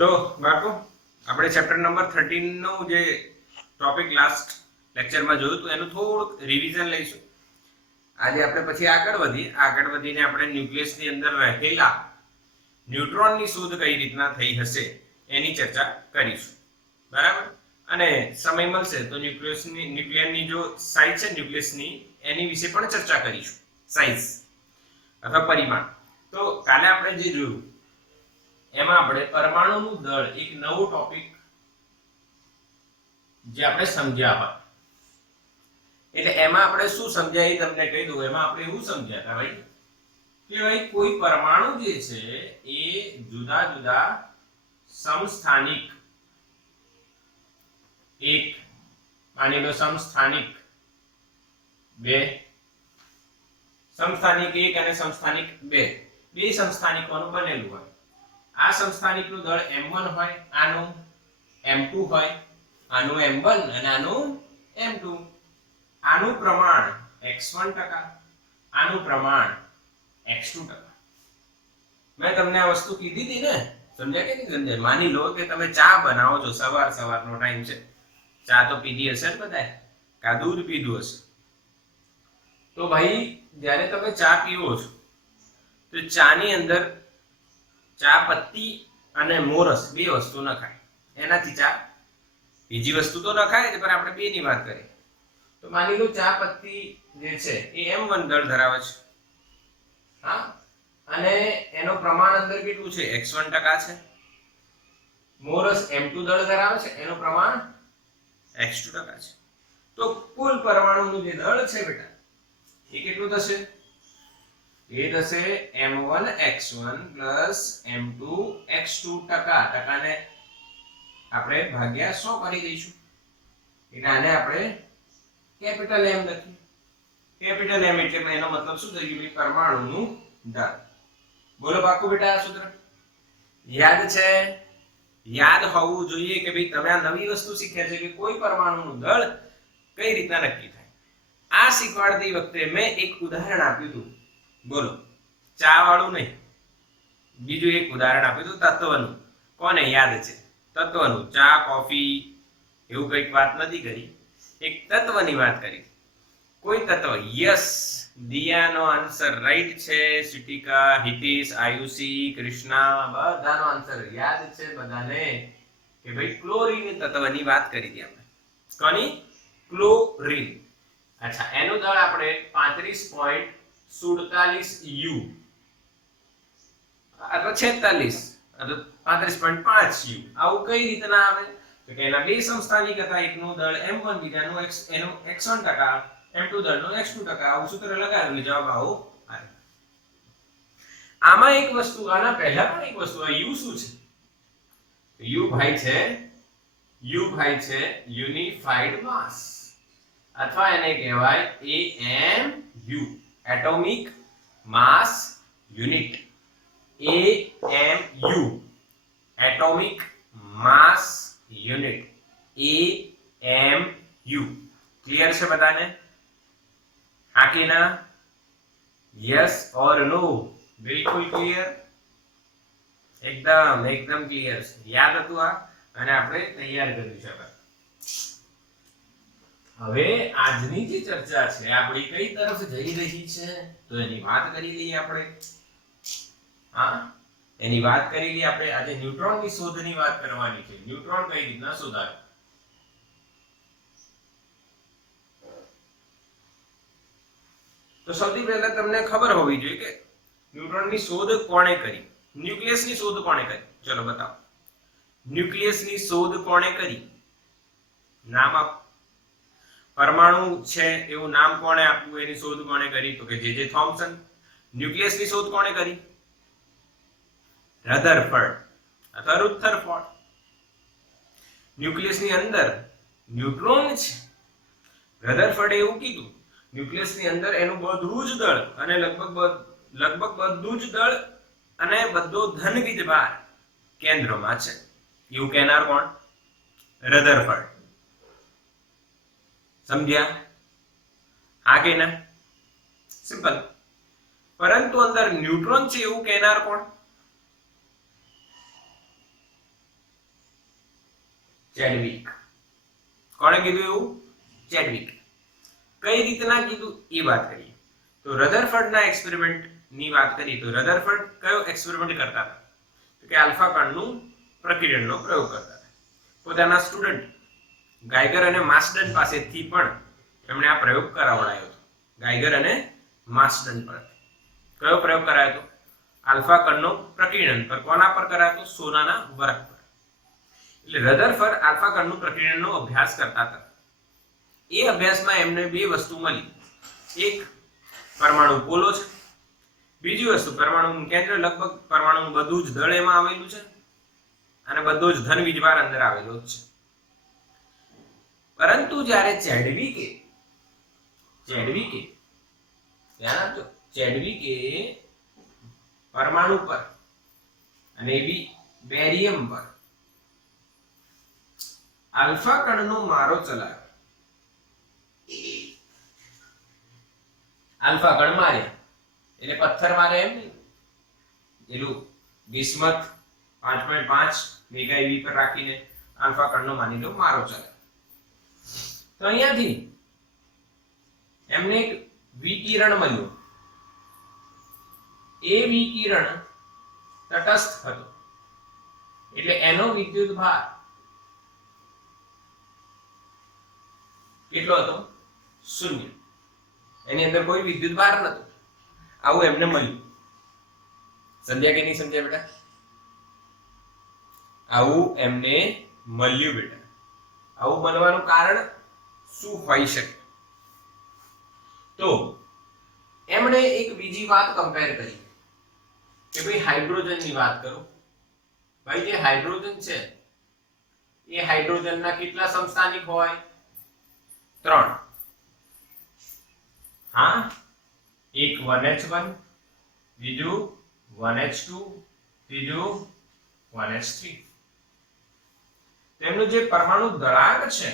તો બાળકો આપણે ચેપ્ટર નંબર 13 નો જે ટોપિક લાસ્ટ લેક્ચરમાં જોયું હતું એનું થોડુંક રિવિઝન લઈશું. આજે આપણે પછી આગળ વધીને આપણે ન્યુક્લિયસની અંદર રહેલા ન્યુટ્રોનની શોધ કઈ રીતના થઈ હશે એની ચર્ચા કરીશું. બરાબર? અને સમય મળશે તો ન્યુક્લિયરની જો સાઇઝ છે ન્યુક્લિયસની એની વિશે પણ ચર્ચા કરીશું. સાઇઝ અથવા પરિમાણ. તો કાલે આપણે જે જોયું એમાં આપણે પરમાણુનું દળ એક નવો ટોપિક જે આપણે સમજ્યા હતા. એટલે એમાં આપણે શું સમજ્યા એ તમને કહી દઉં. એમાં આપણે એવું સમજ્યા હતા ભાઈ કે ભાઈ કોઈ પરમાણુ જે છે એ જુદા જુદા સમસ્થાનિક એક માની લો સમસ્થાનિક બે સમસ્થાનિક એક અને સમસ્થાનિક બે સમસ્થાનિકોનું બનેલું હોય. આ સમસ્થાનિકનું દળ m1 હોય, આનું m2 હોય, આનું m1 અને આનું m2. આનું પ્રમાણ x1%, આનું પ્રમાણ x2%. મેં તમને આ વસ્તુ કીધી હતી ને, સમજ્યા કે નહીં સમજ્યા? માની લો કે તમે ચા બનાવો છો, સવારનો ટાઈમ છે, ચા તો પીધી હશે ને બધાએ, કા દૂધ પીધું હશે. તો ભાઈ જ્યારે તમે ચા પીવો છો તો ચાની અંદર ચા પત્તી અને મોરસ બે વસ્તુ ન ખાય. એનાથી ચા, બીજી વસ્તુ તો ન ખાય પણ આપણે બે ની વાત કરીએ. તો માની લો ચા પત્તી જે છે એ m1 દળ ધરાવે છે, હા, અને એનો પ્રમાણ અંદર કેટલું છે? x1% છે. મોરસ m2 દળ ધરાવે છે, એનું પ્રમાણ x2% છે. તો કુલ પરમાણુનું જે દળ છે બેટા એ કેટલું થશે? એ થશે m1 x1 m2 x2 ટકાને આપણે ભાગ્યા 100 કરી દઈશું. એટલે આને આપણે કેપિટલ M લખીએ. કેપિટલ M એટલે એનો મતલબ શું થઈ ગયું? પરમાણુનું દળ. બોલો પાક્કું બેટા આ સૂત્ર યાદ છે? યાદ હોવું જોઈએ કે ભાઈ તમે આ નવી વસ્તુ શીખ્યા છે કે કોઈ પરમાણુનું દળ કઈ રીતના નક્કી થાય. આ શીખવાડતી વખતે મેં એક ઉદાહરણ આપ્યું હતું. બોલો, ચા વાળું નહીં, બીજું એક ઉદાહરણ આપ્યું હતું તત્વનું. કોને યાદ છે? તત્વનું. ચા કોફી એવું કઈક વાત નથી કરી, એક તત્વની વાત કરી. કોઈ તત્વ. યસ, દિયાનો આન્સર રાઈટ છે. સિટિકા, હિતેશ, આયુષી, કૃષ્ણા બધાનો આન્સર યાદ છે બધાને કે ભાઈ ક્લોરીન તત્વની વાત કરી હતી આપણે. કોની? ક્લોરીન. અચ્છા, એનું દળ આપણે 35.47 U અથવા 46 અથવા 35.5 U. આવું કઈ રીતના આવે? તો કે એના બે સમસ્થાનિક હતા, એકનું દળ m1 બીજાનું એનું x1%, m2 દળનું x2%. આવું સૂત્ર લગાવીને જવાબ આવો આવે. આમાં એક વસ્તુ, આના પહેલા પણ એક વસ્તુ, આ u શું છે? u ભાઈ છે યુનિફાઈડ માસ, અથવા એને કહેવાય AMU, એટોમિક માસ યુનિટ. AMU, એટોમિક માસ યુનિટ. AMU. ક્લિયર છે બધાને? હા કે ના? યસ ઓર નો? બિલકુલ ક્લિયર, એકદમ ક્લિયર છે. યાદ હતું આ અને આપણે તૈયાર કર્યું છે. હવે આજની જે ચર્ચા છે આપણી કઈ તરફ જઈ રહી છે તો એની વાત કરી લઈએ આપણે. હા, એની વાત કરી લઈએ આપણે. આજે ન્યુટ્રોનની શોધની વાત કરવાની છે. ન્યુટ્રોન કઈ રીતના શોધાય? તો સૌથી પહેલા તમને ખબર હોવી જોઈએ કે ન્યુટ્રોનની શોધ કોણે કરી, ન્યુક્લિયસની શોધ કોણે કરી. ચલો બતાવો, ન્યુક્લિયસની શોધ કોણે કરી? નામ આપો. પરમાણુ છે એવું નામ કોણે આપ્યું? એની શોધ કોણે કરી? તો કે જે થોમ્પસન. ન્યુક્લિયસની શોધ કોણે કરી? રધરફર્ડ અથવા રુથરફોર્ડ. ન્યુક્લિયસની અંદર ન્યુટ્રોન છે. રધરફર્ડે એવું કીધું ન્યુક્લિયસની અંદર એનું બધું જ દળ અને લગભગ બધું જ દળ અને બધો ધન વિદ્યમાન કેન્દ્રમાં છે. એવું કહેનાર કોણ? રધરફર્ડ. સમજ્યા? હા કે ના? સિમ્પલ. પરંતુ અંદર ન્યુટ્રોન છે એવું કહેનાર કોણ? ચેડવિક. કોણે કીધું એવું? ચેડવિક. કઈ રીતના કીધું એ વાત કરીએ. તો રધરફર્ડના એક્સપેરિમેન્ટ ની વાત કરીએ તો રધરફર્ડ કયો એક્સપેરિમેન્ટ કરતા હતા? તો કે આલ્ફા કણનું પ્રકીર્ણનનો પ્રયોગ કરતા હતા. પોતાના સ્ટુડન્ટ ગાઇગર અને માસ્ડન પાસેથી પણ એમણે આ પ્રયોગ કરાવડાયો હતો. ગાઇગર અને માસ્ડન પર કયો પ્રયોગ કરાયો હતો? આલ્ફા કણનો પ્રકીર્ણન પર. કોના પર કરાયો હતો? સોનાના વરખ પર. એટલે રધરફર્ડ આલ્ફા કણનું પ્રકીર્ણનનો અભ્યાસ કરતા હતા. એ અભ્યાસમાં એમને બે વસ્તુ મળી. એક પરમાણુ પોલો છે, બીજી વસ્તુ પરમાણુનું કેન્દ્ર, લગભગ પરમાણુનું બધું જ દળ એમાં આવેલું છે અને બધો જ ધન વીજભાર અંદર આવેલો જ છે. પરંતુ જ્યારે ચેડવિકે ધ્યાન આપજો, ચેડવિકે પરમાણુ પર અને બેરિયમ પર આલ્ફા કણનો મારો ચલાવ્યો. આલ્ફા કણ માર્યા એટલે પથ્થર મારે એમ નહીં, પેલું બિસ્મથ 5.5 મેગા eV પર રાખીને આલ્ફા કણનો માની લો મારો ચલાવ્યો. તો અહીંયાથી એમને એક વિકિરણ મળ્યું. એ વિકિરણ તટસ્થ હતો એટલે એનો વિદ્યુત ભાર કેટલો હતો? 0. એની અંદર કોઈ વિદ્યુત ભાર નતો. આવું એમને મળ્યું. સમજ્યા કે નહીં સમજ્યા બેટા? આવું એમને મળ્યું બેટા. આવું બનવાનું કારણ શું હોઈ શકે? તો એમણે એક બીજી વાત કમ્પેર કરી કે ભાઈ હાઇડ્રોજનની વાત કરો. ભાઈ જે હાઇડ્રોજન છે એ હાઇડ્રોજનના કેટલા સમસ્થાનિક હોય? 3. હા, એક 1h1, બીજું 1h2, ત્રીજું 1h3. તેમનું જે પરમાણુ દળાંક છે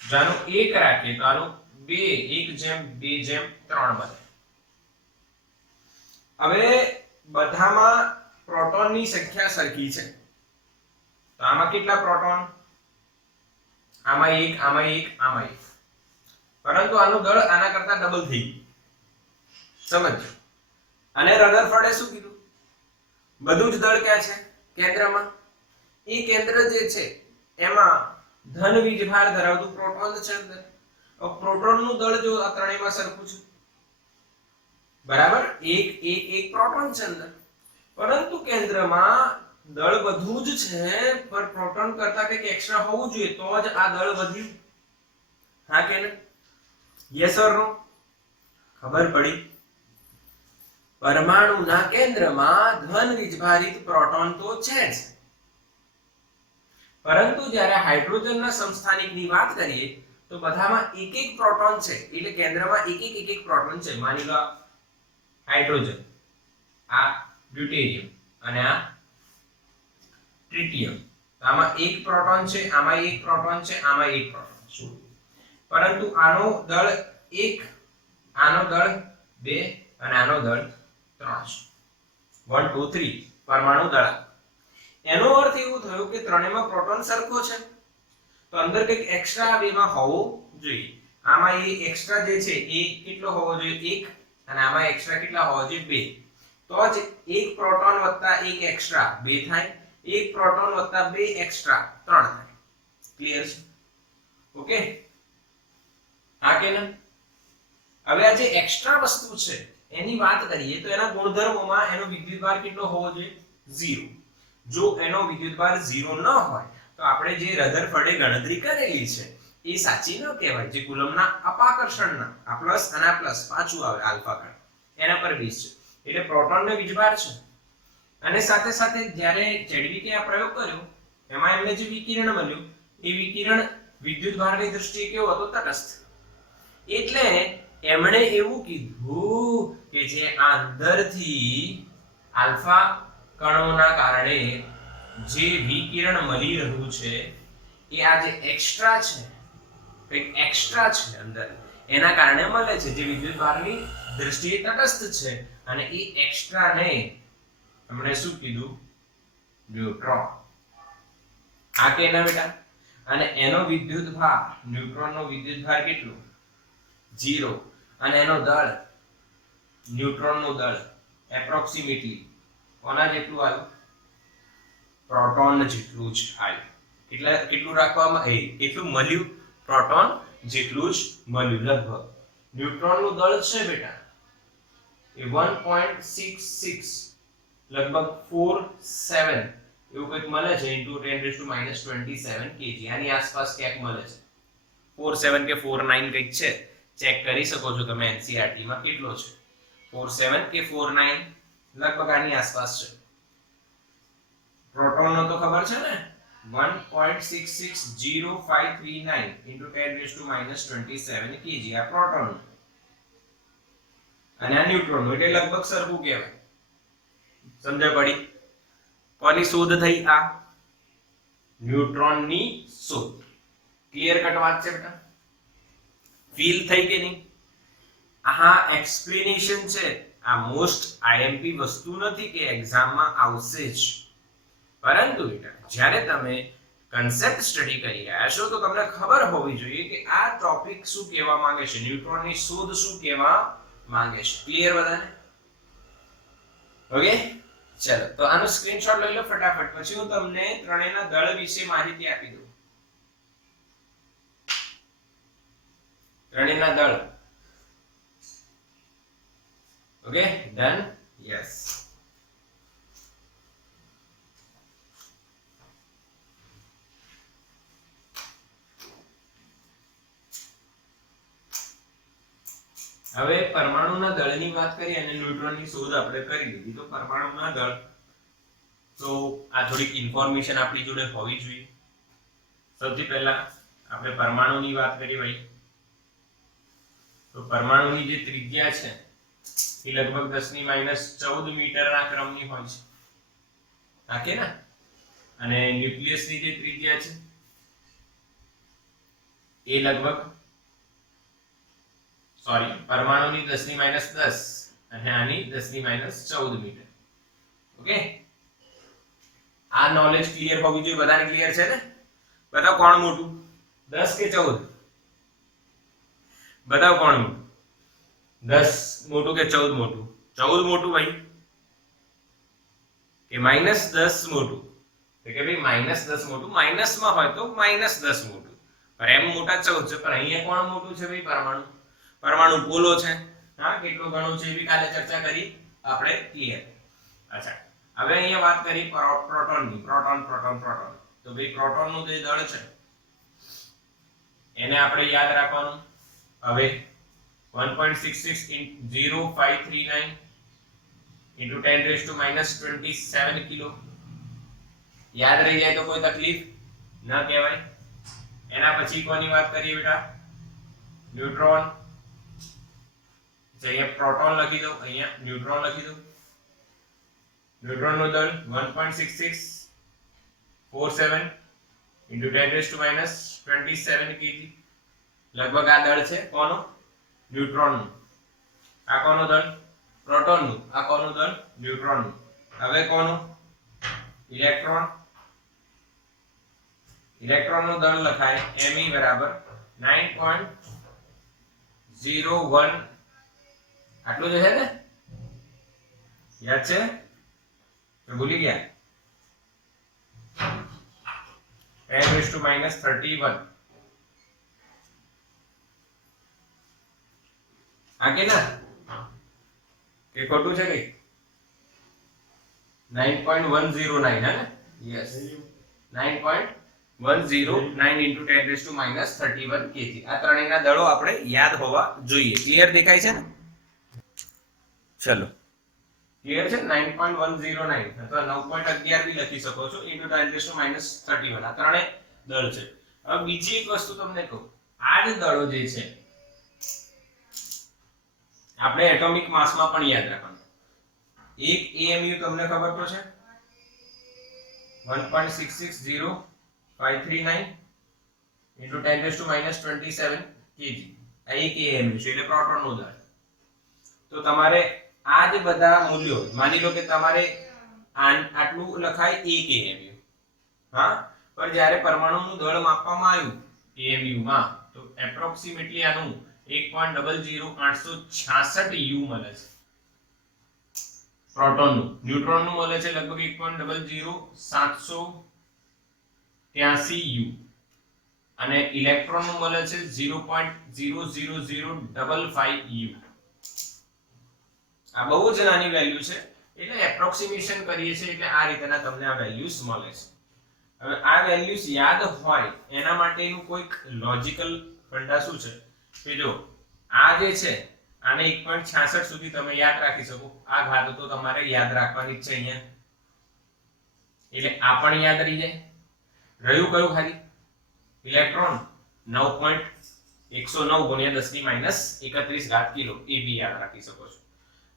જાનું 1 રાખીએ તો આનું 1:2:3 બને. હવે બધામાં પ્રોટોનની સંખ્યા સરખી છે તો આમાં કેટલા પ્રોટોન? આમાં 1, આમાં 1, આમાં 1. પરંતુ આનું દળ આના કરતા ડબલ થઈ ગયું. સમજો. અને રધરફર્ડે શું કીધું? બધું જ દળ ક્યાં છે? કેન્દ્રમાં. એ કેન્દ્ર જે છે એમાં ધન વીજભાર ધરાવતું પ્રોટોન છે અંદર. પ્રોટોનનું દળ જો આ ત્રણેયમાં સરખું છે બરાબર, એક પ્રોટોન છે અંદર. પરંતુ કેન્દ્રમાં દળ બધું જ છે પણ પ્રોટોન કરતા કંઈક એક્સ્ટ્રા હોવું જોઈએ તો જ આ દળ વધ્યું. હા કે નહીં? યસ ઓર નો? ખબર પડી? પરમાણુના કેન્દ્રમાં ધન વીજભારિત પ્રોટોન તો છે જ, પરંતુ જ્યારે હાઇડ્રોજનના સમસ્થાનિકની વાત કરીએ તો બધામાં એક એક પ્રોટોન છે. એટલે કેન્દ્રમાં એક એક પ્રોટોન છે. માની લો હાઇડ્રોજન, આ ડ્યુટેરિયમ અને આ ટ્રિટિયમ. આમાં એક પ્રોટોન છે, આમાં એક પ્રોટોન છે, આમાં એક પ્રોટોન છે. પરંતુ આનો દળ 1, આનો દળ 2 અને આનો દળ 3 છે. 1 2 3 પરમાણુ દળ. એનો અર્થ એવું થયો કે ત્રણેયમાં પ્રોટોન સરખો છે તો અંદર કંઈક એક્સ્ટ્રા બેમાં હોવો જોઈએ. આમાં એ એક્સ્ટ્રા જે છે એ કેટલો હોવો જોઈએ? 1. અને આમાં એક્સ્ટ્રા કેટલા હોવો જોઈએ? 2. તો જ એક પ્રોટોન વત્તા એક એક્સ્ટ્રા 2 થાય, એક પ્રોટોન વત્તા 2 એક્સ્ટ્રા 3 થાય. ક્લિયર છે? ઓકે? હા કે ના? હવે આ જે એક્સ્ટ્રા વસ્તુ છે એની વાત કરીએ તો એના ગુણધર્મોમાં એનો વિદ્યુતભાર કેટલો હોવો જોઈએ? 0. જો એનો વિદ્યુતભાર 0 ન હોય તો આપણે જે રધરફર્ડે ગણતરી કરેલી છે એ સાચી ન કહેવાય. જે કુલમના અપાકર્ષણના આ પ્લસ અને આ પ્લસ પાછું આવે આલ્ફા કણ એના પર બેઝ છે. એટલે પ્રોટોનનો વીજભાર છે. અને સાથે સાથે જ્યારે ચેડવિકે આ પ્રયોગ કર્યો એમાં એમને જે વિકિરણ મળ્યું એ વિકિરણ વિદ્યુતભારની દૃષ્ટિએ કેવો હતો? તટસ્થ. એટલે એમણે એવું કીધું કે જે આ અંદરથી આલ્ફા કણોના કારણે જે વિકિરણ મળી રહ્યું છે એ આ જે એક્સ્ટ્રા છે, કંઈક એક્સ્ટ્રા છે અંદર એના કારણે મળે છે જે વિદ્યુતભારની દૃષ્ટિએ તટસ્થ છે. અને એ એક્સ્ટ્રા ને એમણે શું કીધું? ન્યુટ્રોન. આ કેના બેટા અને એનો વિદ્યુત ભાર ન્યુટ્રોનનો વિદ્યુત ભાર કેટલો 0 અને એનો દળ ન્યુટ્રોનનું દળ એપ્રોક્સિમેટલી કોના જેટલું આવ્યું પ્રોટોન જેટલું જ આવ્યું એટલે કેટલું રાખવામાં એટલું મળ્યું પ્રોટોન જેટલું જ મળ્યું લગભગ ન્યુટ્રોનનું દળ છે બેટા એ 1.66 લગભગ 47 એવું કંઈક મળે છે * 10⁻27 kg આની આસપાસ ક્યાંક મળે છે 47 કે 49 કંઈક છે ચેક કરી શકો છો તમે એનસીઈઆરટી માં કેટલો છે 47 કે 49 લગભગ આની આસપાસ છે પ્રોટોન નો તો ખબર છે ને 1.660539 * 10⁻27 kg આ પ્રોટોન અને આ ન્યુટ્રોન એટલે લગભગ સરખું કહેવાય સમજ પડી કોની શોધ થઈ આ ન્યુટ્રોનની શોધ ક્લિયર કટ વાત છે બેટા ફીલ થઈ કે નહીં આ એક્સપ્લેનેશન છે આ મોસ્ટ આઈએમપી વસ્તુ નથી કે એક્ઝામમાં આવશે જ પરંતુ બેટા જ્યારે તમે કન્સેપ્ટ સ્ટડી કરી રહ્યા છો તો તમને ખબર હોવી જોઈએ કે આ ટોપિક શું કહેવા માંગે છે ન્યુટ્રોનની શોધ શું કહેવા માંગે છે ક્લિયર બધાને ઓકે ચલો તો આનો સ્ક્રીનશોટ લઈ લો ફટાફટ પછી હું તમને ત્રણેયના દળ વિશે માહિતી આપી દઉં ત્રણેયના દળ ઓકે ડન યસ હવે પરમાણુના દળની વાત કરી અને ન્યુટ્રોનની શોધ આપણે કરી દીધી તો પરમાણુના દળ તો આ થોડીક ઇન્ફોર્મેશન આપણી જોડે હોવી જોઈએ સૌથી પહેલા આપણે પરમાણુની વાત કરી ભાઈ તો પરમાણુની જે ત્રિજ્યા છે એ લગભગ 10⁻14 મીટરના ક્રમની હોય છે હા કે ના અને ન્યુક્લિયસની જે ત્રિજ્યા છે એ લગભગ સોરી પરમાણુની 10⁻10 અને આની 10⁻14 મીટર ઓકે આ નોલેજ ક્લિયર હોવી જોઈએ બધાને ક્લિયર છે ને બતાવો કોણ મોટું 10 કે 14 બતાવો કોણ મોટું 10 મોટું કે 14 મોટું 14 મોટું ભાઈ કે -10 મોટું તો કે ભાઈ -10 મોટું માઈનસમાં હોય તો -10 મોટું પણ એમ મોટા 14 છે પણ અહીંયા કોણ મોટું છે ભાઈ પરમાણુ પોલો છે હા કેટલો ઘણો છે એ બી કાલે ચર્ચા કરી આપણે ક્લિયર અચ્છા હવે અહીંયા વાત કરી પ્રોટોનની પ્રોટોન તો ભાઈ પ્રોટોનનું જે દળ છે એને આપણે યાદ રાખવાનું હવે 1.660539 * 10⁻27 કિલો યાદ રહી જાય તો કોઈ તકલીફ ન કહેવાય એના પછી કોની વાત કરીએ બેટા ન્યુટ્રોન અહીંયા પ્રોટોન લખી દો અહીંયા ન્યુટ્રોન લખી દો ન્યુટ્રોનનું દળ 1.6647 * 10⁻27 kg લગભગ આ દળ છે કોનો ન્યુટ્રોનનું આ કોનો દળ પ્રોટોનનું આ કોનો દળ ન્યુટ્રોનનું હવે કોનો ઇલેક્ટ્રોનનું દળ લખાય Me = 9.01 આટલું જ છે ને યાદ છે તો ભૂલી ગયા 10⁻31 આ કે ના કે ખોટું છે કઈ 9.109 હે ને યસ 9.109 * 10⁻31 kg આ ત્રણેયના દળો આપણે યાદ હોવા જોઈએ ક્લિયર દેખાય છે ને ચલો ક્લિયર છે 9.109 અથવા 9.11 બી લખી શકો છો * 10⁻31 આ ત્રણેય દળ છે હવે બીજી એક વસ્તુ તમને કહું આ જ દળો જે છે આપણે એટોમિક માસમાં પણ યાદ રાખવાનું એક AMU તમને ખબર તો છે 1.660539 * 10⁻27 kg આ એક AMU છે એટલે પ્રોટોનનું દળ તો તમારે આ જે બધા મૂલ્યો માની લો કે તમારે આટલું લખાય 1 AMU હા પર જ્યારે પરમાણુનું દળ માપવામાં આવ્યું AMU માં તો એપ્રોક્સિમેટલી આનું 1.00866 U મળે છે પ્રોટોનનું. ન્યુટ્રોનનું મળે છે લગભગ 1.07783 U અને ઇલેક્ટ્રોનનું મળે છે 0.00055 U. આ બહુ જ નાની વેલ્યુ છે એટલે એપ્રોક્સિમેશન કરીએ છીએ એટલે આ રીતના તમને આ વેલ્યુઝ મળે છે. હવે આ વેલ્યુઝ યાદ હોય એના માટેનું કોઈક લોજિકલ ફંડા શું છે કે જો આ જે છે આને 1.66 સુધી તમે યાદ રાખી શકો. આ ઘાત તો તમારે યાદ રાખવાની છે અહીંયા એટલે આ પણ યાદ રહી જાય. રહ્યું કયું ખાલી ઇલેક્ટ્રોન 9.109 × 10⁻31 કિલો એ બી યાદ રાખી શકો છો.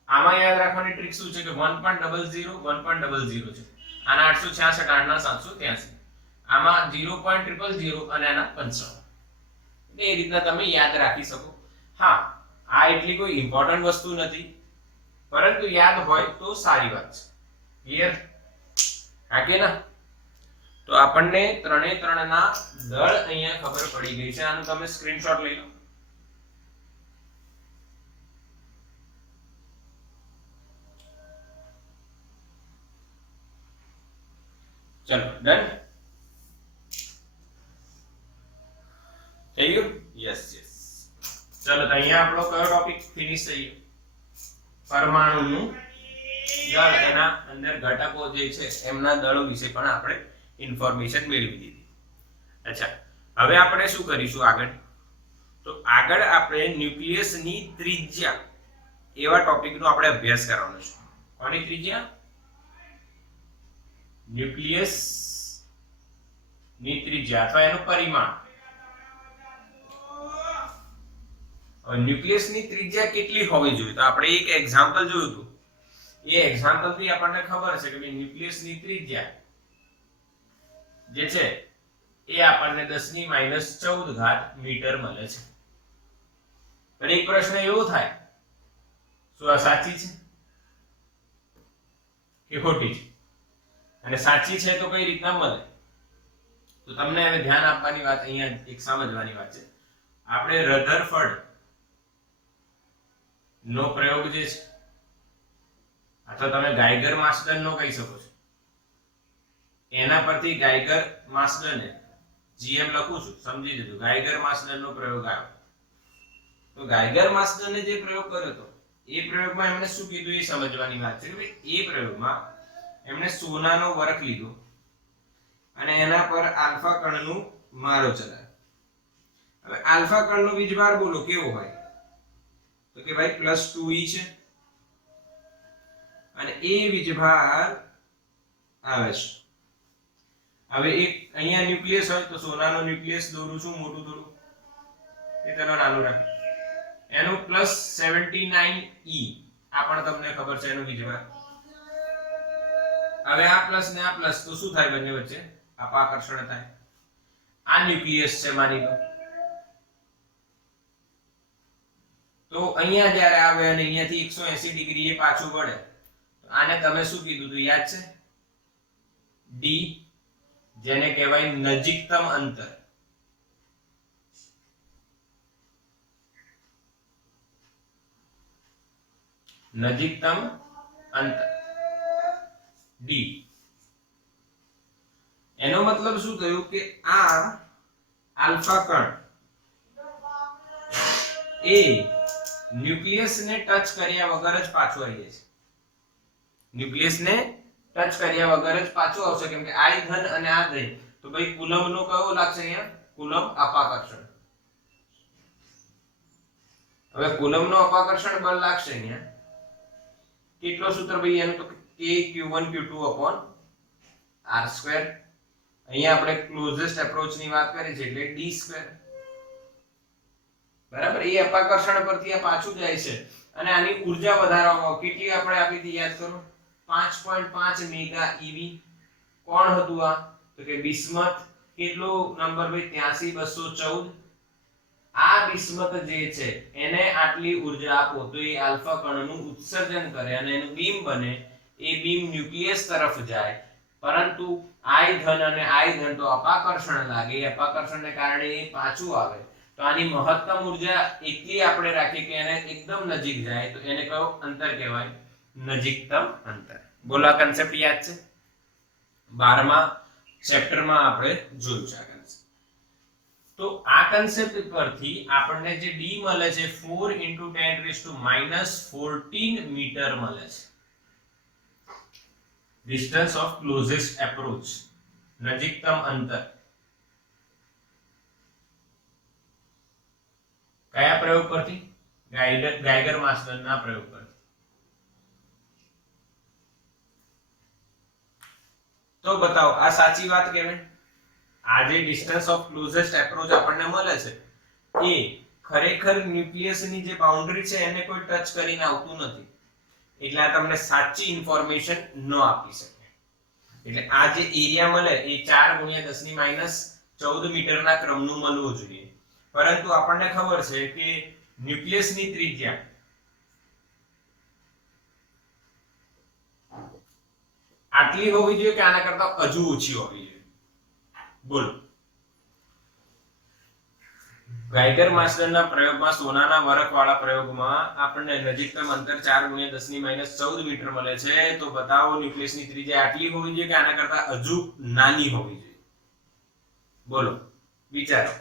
આમાં યાદ રાખવાની ટ્રિક શું છે કે 1.00 1.00 છે. આના 866 આના 783 આમાં 0.000 અને આના 55 એટલે એ રીતના તમે યાદ રાખી શકો. હા આ એટલી કોઈ ઇમ્પોર્ટન્ટ વસ્તુ નથી પરંતુ યાદ હોય તો સારી વાત છે. ક્લિયર હા કે ના? તો આપણને ત્રણે ત્રણના દળ અહીંયા ખબર પડી ગઈ છે. આનું તમે સ્ક્રીનશોટ લઈ લો. ચલો ડન થઈ ગયું? Yes yes. ચલો તો અહીંયા આપણો કયો ટોપિક ફિનિશ થઈ ગયો? પરમાણુનું દળ, એના અંદર ઘટકો જે છે એમના દળો વિશે પણ આપણે ઇન્ફોર્મેશન મેળવી દીધી. અચ્છા હવે આપણે શું કરીશું આગળ? તો આગળ આપણે ન્યુક્લિયસની ત્રિજ્યા એવા ટોપિકનો આપણે અભ્યાસ કરવાનો છે. કોની ત્રિજ્યા? ન્યુક્લિયસ ની ત્રિજ્યા અથવા એનું પરિમાણ. ન્યુક્લિયસ ની ત્રિજ્યા કેટલી હોવી જોઈએ? તો આપણે એક એક્ઝામ્પલ જોયું હતું. એ એક્ઝામ્પલ થી આપણને ખબર છે કે ન્યુક્લિયસ ની ત્રિજ્યા જે છે એ આપણને 10⁻14 મીટર મળે છે. પણ એક પ્રશ્ન એવો થાય શું આ સાચી છે કે ખોટી છે? અને સાચી છે તો કઈ રીતના મળે? તો તમને હવે ધ્યાન આપવાની વાત અહીંયા એક સમજવાની વાત છે. આપણે રધરફર્ડ નો પ્રયોગ જે છે અથવા તમે ગાઈગર માસ્ડન નો કહી શકો છો, એના પરથી ગાઈગર માસ્ડન GM લખું છું સમજી જજો. ગાઈગર માસ્ડન નો પ્રયોગ આવ્યો. તો ગાઈગર માસ્ડને જે પ્રયોગ કર્યો હતો એ પ્રયોગમાં એમણે શું કીધું એ સમજવાની વાત છે. એ પ્રયોગમાં એમણે સોનાનો વરખ લીધો અને એના પર આલ્ફા કણનું મારો ચલાવ્યો. હવે આલ્ફા કણનો વીજભાર બોલો કેવો હોય? તો કે ભાઈ +2e છે અને એ વીજભાર આવે છે. હવે એક અહીંયા ન્યુક્લિયસ હોય તો સોનાનો ન્યુક્લિયસ દોરું છું મોટું થોડું એ તેનો નાનું રાખે એનું +79e આ પણ તમને ખબર છે એનું વીજભાર. હવે આ પ્લસ ને આ પ્લસ તો શું થાય બંને વચ્ચે અપાકર્ષણ થાય. આ ન્યુક્લિયસ છે માની લો. તો અહીંયા જ્યારે આવે અને અહીંયાથી 180 ડિગ્રી એ પાછું વળે તો આને તમે શું કીધું હતું યાદ છે? D, જેને કહેવાય નજીકતમ અંતર. નજીકતમ અંતર D. એનો મતલબ શું થયું કે આ આલ્ફા કણ એ ન્યુક્લિયસને ટચ કર્યા વગર જ પાછું આવી જશે. ન્યુક્લિયસને ટચ કર્યા વગર જ પાછું આવશે કેમ કે I ધન અને આ ધન. તો ભાઈ કુલમ્બનો કયો લાગશે અહીંયા? કુલમ્બ અપાકર્ષણ. હવે કુલમ્બનો અપાકર્ષણ બળ લાગશે અહીંયા કેટલો સૂત્ર ભાઈ એનું? તો kq1q2/r². અહીંયા આપણે ક્લોઝેસ્ટ એપ્રોચ ની વાત કરી છે એટલે d². બરાબર? એ અપાકર્ષણ પરથી આ પાછું જાય છે અને આની ઊર્જા વધારવામાં કેટલી આપણે આપી હતી યાદ કરો? 5.5 મેગા eV. કોણ હતું આ? તો કે બિસ્મથ. કેટલો નંબર ભાઈ? 83214. આ બિસ્મથ જે છે એને આટલી ઊર્જા આપો તો એ આલ્ફા કણનું ઉત્સર્જન કરે અને એનું બીમ બને. એ બીમ ન્યુક્લિયસ તરફ જાય પરંતુ I ધન અને I ધન તો અપાકર્ષણ લાગે, અપાકર્ષણને કારણે એ પાછું આવે, તો આની મહત્તમ ઉર્જા એટલી આપણે રાખીએ કે એને એકદમ નજીક જાય, તો એને કયો અંતર કહેવાય? નજીકતમ અંતર. બોલો આ કન્સેપ્ટ યાદ છે? 12મા ચેપ્ટરમાં આપણે જોયું છે આ કન્સેપ્ટ. તો આ કન્સેપ્ટ પરથી આપણને જે d મળે છે 4 × 10⁻14 મીટર મળે છે. ડિસ્ટન્સ ઓફ ક્લોઝેસ્ટ એપ્રોચ, નજીકતમ અંતર. કયા પ્રયોગ પરથી? ગાઇગર માસ્લરના પ્રયોગ પરથી. તો બતાવો આ સાચી વાત કહેવાય? આ જે ડિસ્ટન્સ ઓફ ક્લોઝેસ્ટ એપ્રોચ આપણને મળે છે એ ખરેખર ન્યુક્લિયસની જે બાઉન્ડ્રી છે એને કોઈ ટચ કરીને આવતું નથી, એટલે આ તમને સાચી ઇન્ફોર્મેશન ન આપી શકે. એટલે આ જે એરિયા મળે એ 4 × 10⁻14 મીટરના ક્રમનું મળવું જોઈએ, પરંતુ આપણને ખબર છે કે ન્યુક્લિયસની ત્રિજ્યા આટલી હોવી જોઈએ કે આના કરતા હજુ ઓછી હોવી જોઈએ. બોલો. ગાઇગર માસ્લરના પ્રયોગમાં, સોનાના વરખવાળા પ્રયોગમાં આપણને નજીકતમ અંતર 4 × 10⁻14 મીટર મળે છે. તો બતાવો ન્યુક્લિયસની ત્રિજ્યા આટલી હોવી જોઈએ કે આના કરતા હજુ નાની હોવી જોઈએ? બોલો, વિચારો.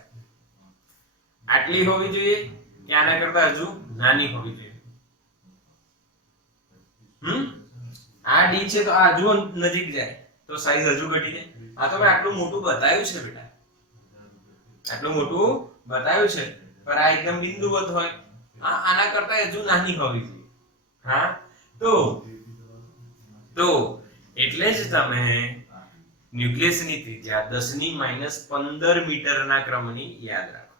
આટલી હોવી જોઈએ કે આના કરતા હજુ નાની હોવી જોઈએ? આ d છે તો આ હજુ નજીક જાય તો સાઈઝ હજુ ઘટી જાય. આ તો મેં આટલું મોટું બતાવ્યું છે બેટા, આટલું મોટું બતાવ્યું છે, પણ આ એકદમ બિંદુવત હોય, આના કરતા હજુ નાની હોવી જોઈએ. હા, તો એટલે જ તમે ન્યુક્લિયસની ત્રિજ્યા 10⁻15 મીટરના ક્રમની યાદ રાખો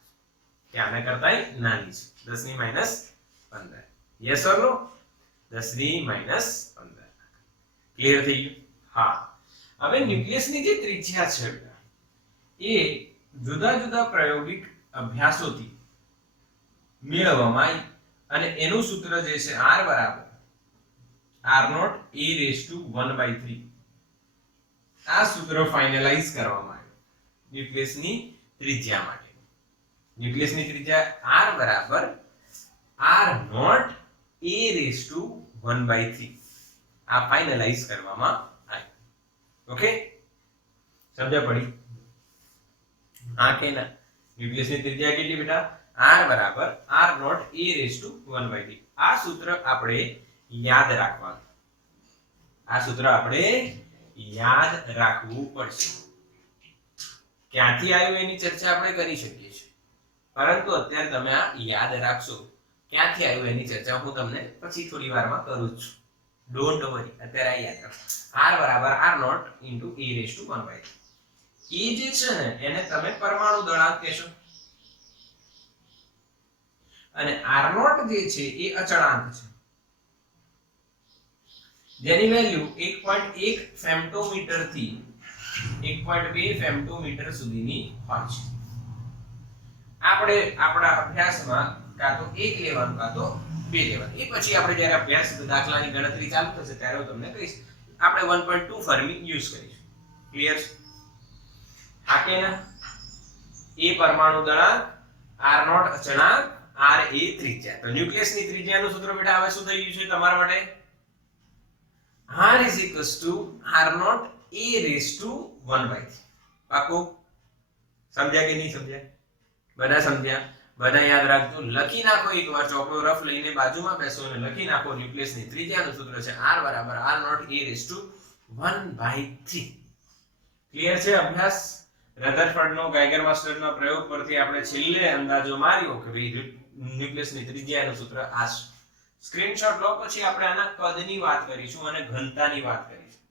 કે આના કરતા નાની છે. 10⁻15. Yes or no? 10⁻15. ક્લિયર થઈ ગયું? હા. હવે ન્યુક્લિયસની જે ત્રિજ્યા છે એ જુદા જુદા પ્રાયોગિક અભ્યાસોથી મેળવવામાં આવી, અને એનું સૂત્ર જે છે R = R0 a⁻1/3. આ સૂત્ર ફાઇનલાઇઝ કરવામાં આવ્યું ન્યુક્લિયસની ત્રિજ્યા માટે. ન્યુક્લિયસની ત્રિજ્યા R = R0 a⁻1/3. આ ફાઇનલાઇઝ કરવામાં આવ્યું. ઓકે, સમજ પડી? હા કે ના? ન્યુક્લિયસની ત્રિજ્યા કેટલી બેટા? R = R0 a⁻1/3. આ સૂત્ર આપણે યાદ રાખવાનું. આ સૂત્ર આપણે યાદ રાખવું પડશે. ક્યાંથી આવ્યું એની ચર્ચા આપણે કરી શકીએ છીએ, પરંતુ અત્યારે તમે આ યાદ રાખશો. ક્યાંથી આવ્યું એની ચર્ચા હું તમને પછી થોડી વારમાં કરું છું. ડોન્ટ વરી, અત્યારે આ યાદ રાખો. R = R0 × a⁻1/3. એ જે છે ને એને તમે પરમાણુ દળાંક કહેશો, અને R0 જે છે એ અચળાંક છે, જેની વેલ્યુ 1.1 ફેમ્ટોમીટર થી 1.2 ફેમ્ટોમીટર સુધીની હોય છે. આપણે આપણા અભ્યાસમાં કાં તો 1 લેવાનું કાં તો 2 લેવાનું. એ પછી આપણે જ્યારે અભ્યાસ દાખલાની ગણતરી ચાલુ થશે ત્યારે હું તમને કહીશ. આપણે 1.2 ફર્મી યુઝ કરીશું. ક્લિયર છે? આ કે ના? એ પરમાણુ દળાંક, R0 અચળાંક, R એ ત્રિજ્યા. તો ન્યુક્લિયસની ત્રિજ્યાનું સૂત્ર બેટા હવે શું થઈ ગયું છે તમારા માટે? R = R0 a⁻1/3. પાકું? સમજ્યા કે નહીં સમજ્યા? બધા સમજ્યા? બધા યાદ રાખજો. લખી નાખો એકવાર, ચોકડો રફ લઈને બાજુમાં બેસો અને લખી નાખો ન્યુક્લિયસની ત્રિજ્યાનું સૂત્ર છે R = R0 a⁻1/3. ક્લિયર છે? અભ્યાસ રધરફોર્ડનો ગાઇગર માસ્લરના પ્રયોગ પરથી આપણે છેલ્લે અંદાજો માર્યો કે ભાઈ ન્યુક્લિયસની ત્રિજ્યાનું સૂત્ર આ છે. સ્ક્રીનશોટ લો, પછી આપણે આના કદની વાત કરીશું અને ઘનતાની વાત કરીશું.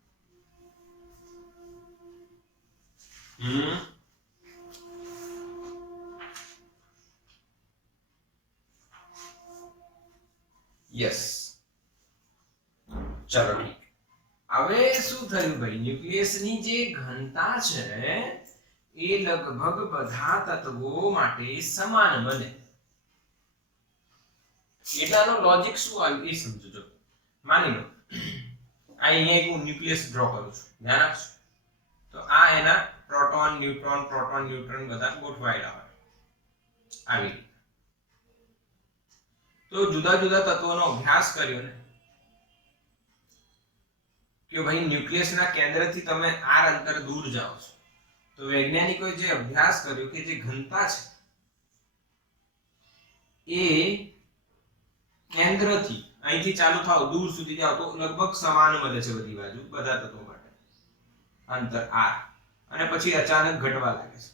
યસ, ચલો ઠીક. હવે શું થયું ભાઈ? ન્યુક્લિયસની જે ઘનતા છે એ લગભગ બધા તત્વો માટે સમાન બને. એટલાનો લોજિક શું આવ્યું એ સમજો. માની લો આ અહીંયા એક હું ન્યુક્લિયસ ડ્રો કરું છું, ધ્યાન આપજો. તો આ એના પ્રોટોન ન્યુટ્રોન બધા ગોઠવાયેલા હોય આવી. તો જુદા જુદા તત્વોનો અભ્યાસ કર્યો ને કે ભાઈ ન્યુક્લિયસના કેન્દ્રથી તમે r અંતર દૂર જાઓ છો, તો વૈજ્ઞાનિકોએ જે અભ્યાસ કર્યો કે જે ઘનતા છે એ કેન્દ્રથી અહીંથી ચાલુ થાવ દૂર સુધી જાઓ તો લગભગ સમાન મળે છે બધી બાજુ બધા તત્વો માટે અંતર r, અને પછી અચાનક ઘટવા લાગે છે,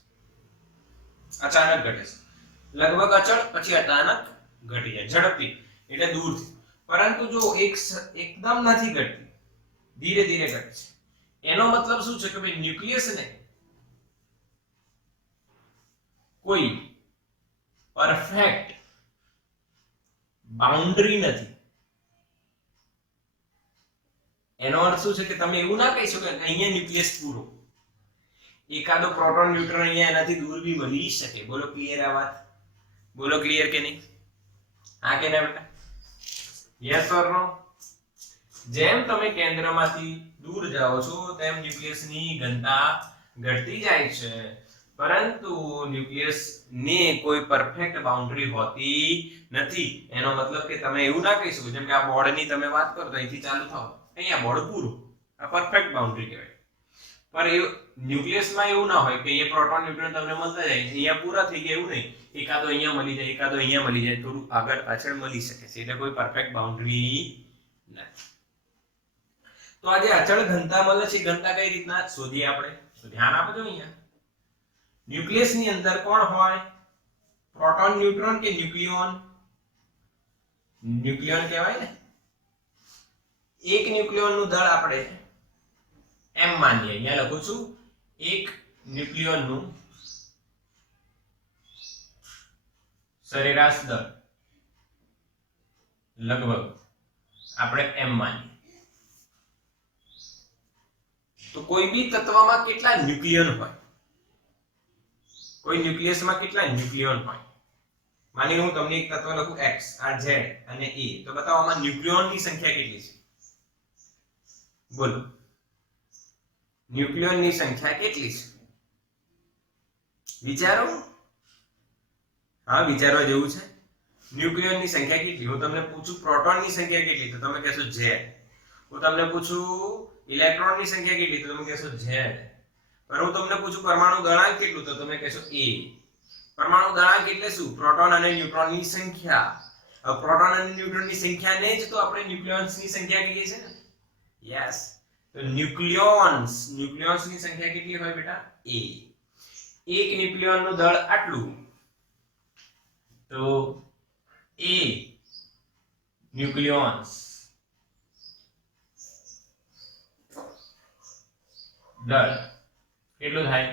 અચાનક ઘટે છે, લગભગ અચળ, પછી અચાનક ઘટી જાય ઝડપથી એટલે દૂરથી. પરંતુ જો એકદમ નથી ઘટતી, ધીરે ધીરે ઘટે છે, એનો મતલબ શું છે કે ભાઈ ન્યુક્લિયસ ને કોઈ પરફેક્ટ બાઉન્ડ્રી નથી. એનો અર્થ શું છે કે તમે એવું ના કહી શકો કે અહીંયા ન્યુક્લિયસ પૂરો, એકાદો પ્રોટોન ન્યુટ્રોન અહીંયા એનાથી દૂર બી મળી શકે. બોલો ક્લિયર આ વાત? બોલો ક્લિયર કે નહીં? હા કે ના બેટા? યસ ઓર નો? જેમ તમે કેન્દ્રમાંથી દૂર જાઓ છો તેમ ન્યુક્લિયસની ઘનતા ઘટતી જાય છે, પરંતુ ન્યુક્લિયસ ને કોઈ પરફેક્ટ બાઉન્ડ્રી હોતી નથી. એનો મતલબ કે તમે એવું ના કહી શકો જેમ કે આ બોર્ડની તમે વાત કરો તો અહીંથી ચાલુ થાવ, અહીંયા બોર્ડ પૂરું, આ પરફેક્ટ બાઉન્ડ્રી કહેવાય. પર એ ન્યુક્લિયસમાં એવું ના હોય કે એ પ્રોટોન ન્યુટ્રોન તમને મળતા જાય અહીંયા પૂરા થઈ ગયા, એવું નહીં. એકાદો અહીંયા મળી જાય, એકાદો અહીંયા મળી જાય, થોડું આગળ પાછળ મળી શકે છે, એટલે કોઈ પરફેક્ટ બાઉન્ડ્રી નથી. તો આજે અચળ ઘનતા મળે છે, ઘનતા કઈ રીતના શોધીએ આપણે? તો ધ્યાન આપજો અહીંયા. ન્યુક્લિયસની અંદર કોણ હોય? પ્રોટોન ન્યુટ્રોન કે ન્યુક્લિયોન? ન્યુક્લિયોન કહેવાય ને. એક ન્યુક્લિયોનનું દળ આપણે એમ માનીએ, અહીંયા લખું છું, એક ન્યુક્લિયોનનું સરેરાશ દળ લગભગ આપણે એમ માનીએ. તો કોઈ બી તત્વમાં કેટલા ન્યુક્લિયન હોય? કોઈ ન્યુક્લિયસમાં કેટલા ન્યુક્લિયોન હોય? માની લો હું તમને એક તત્વ લખું x, આ z અને e, તો બતાવો આમાં ન્યુક્લિયોનની સંખ્યા કેટલી છે? બોલો, ન્યુક્લિયોનની સંખ્યા કેટલી છે? વિચારો. હા, વિચારવા જેવું છે. ન્યુક્લિયોનની સંખ્યા કેટલી? હું તમને પૂછું પ્રોટોનની સંખ્યા કેટલી, તો તમે કહેશો z. હું તમને પૂછું ઇલેક્ટ્રોનની સંખ્યા કેટલી, તો તમે કહેશો z. પર હું તમને પૂછું પરમાણુ દળાંક કેટલું, તો તમે કહેશો a. પરમાણુ દળાંક એટલે શું? પ્રોટોન અને ન્યુટ્રોનની સંખ્યા. હવે પ્રોટોન અને ન્યુટ્રોનની સંખ્યાને જ તો આપણે ન્યુક્લિયોન્સની સંખ્યા કહીએ છીએ ને. યસ. તો ન્યુક્લિયોન્સની સંખ્યા કેટલી હોય બેટા? a. એક ન્યુક્લિયોનનું દળ આટલું, તો a ન્યુક્લિયોન્સ દળ કેટલું થાય?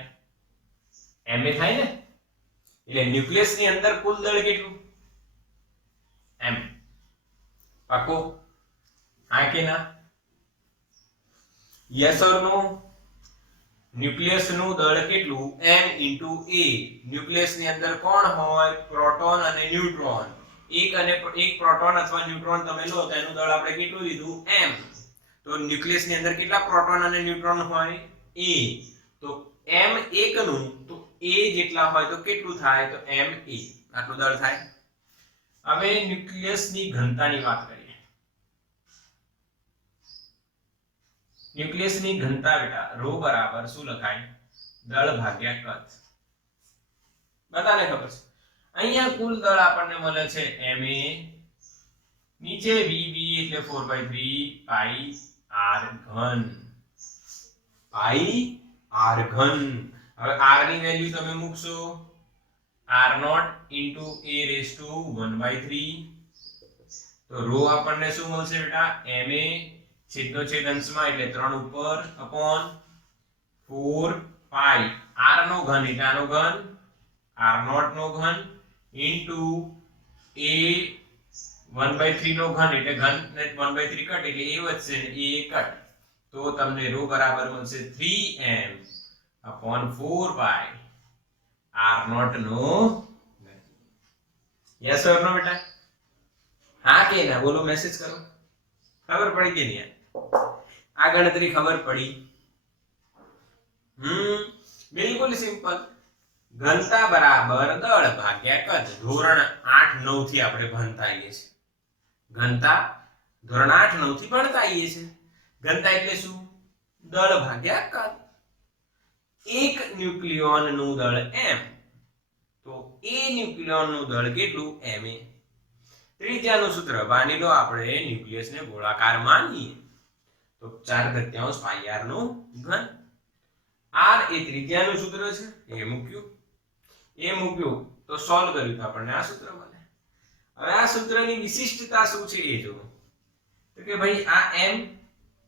ma થાય ને. એટલે ન્યુક્લિયસ ની અંદર કુલ દળ કેટલું? m. પાકો? હા કે ના? Yes or no? ન્યુક્લિયસ નું દળ કેટલું? m * a. ન્યુક્લિયસ ની અંદર કોણ હોય? પ્રોટોન અને ન્યુટ્રોન. એક પ્રોટોન અથવા ન્યુટ્રોન તમે લો તો એનું દળ આપણે કેટલું લીધું? m. તો ન્યુક્લિયસ ની અંદર કેટલા પ્રોટોન અને ન્યુટ્રોન હોય? a. તો m એકનું તો a જેટલા હોય તો કેટલું થાય? તો ma. આટલું દળ થાય. હવે ન્યુક્લિયસ ની ઘનતાની વાત કરીએ. ન્યુક્લિયસ ની ઘનતા બેટા ρ બરાબર શું લખાય? દળ ભાગ્યા કદ. બધાને ખબર છે. અહીંયા કુલ દળ આપણને મળે છે ma, નીચે vb એટલે 4/3 પાઈ r ઘન. પાઈ r ઘન. હવે r ની વેલ્યુ તમે મૂકશો r0 * a⁻1/3. તો ρ આપણને શું મળશે બેટા? ma છેદનો છેદ અંશમાં એટલે 3 ઉપર અપોન 4 પાઈ r નો ઘન એટલે આનો ઘન, r0 નો ઘન ઇન્ટુ a1/3 નો ઘન એટલે ઘન ને 1/3 કટ એટલે a વધશે ને a કટ. તો તમને ρ બરાબર મળશે 3m upon 4 પાઈ r0 નો ઘન. યસ ઓર નો બેટા? હા કે ના? બોલો, મેસેજ કરો. ખબર પડી કે નહીં? આ ગણતરી ખબર પડી? બિલકુલ સિમ્પલ. ઘનતા બરાબર દળ ભાગ્યા કદ. ધોરણ 8 9 થી આપણે ભણતા આવીએ છીએ. ઘનતા ધોરણ 8 9 થી ભણતા આવીએ છીએ. ઘનતા એટલે શું? દળ ભાગ્યા કદ. એક ન્યુક્લિયોન નું દળ m, તો a ન્યુક્લિયોન નું દળ કેટલું? ma. ત્રિજ્યાનું સૂત્ર માની લો આપણે ન્યુક્લિયસ ને ગોળાકાર માનીએ તો 4/5 પાઈ r નું ઘન. r એ ત્રિજ્યાનું સૂત્ર છે, એ મૂક્યું તો સોલ્વ કર્યું તો આપણને આ સૂત્ર મળે. હવે આ સૂત્રની વિશિષ્ટતા શું છે એ જુઓ. તો કે ભાઈ આ m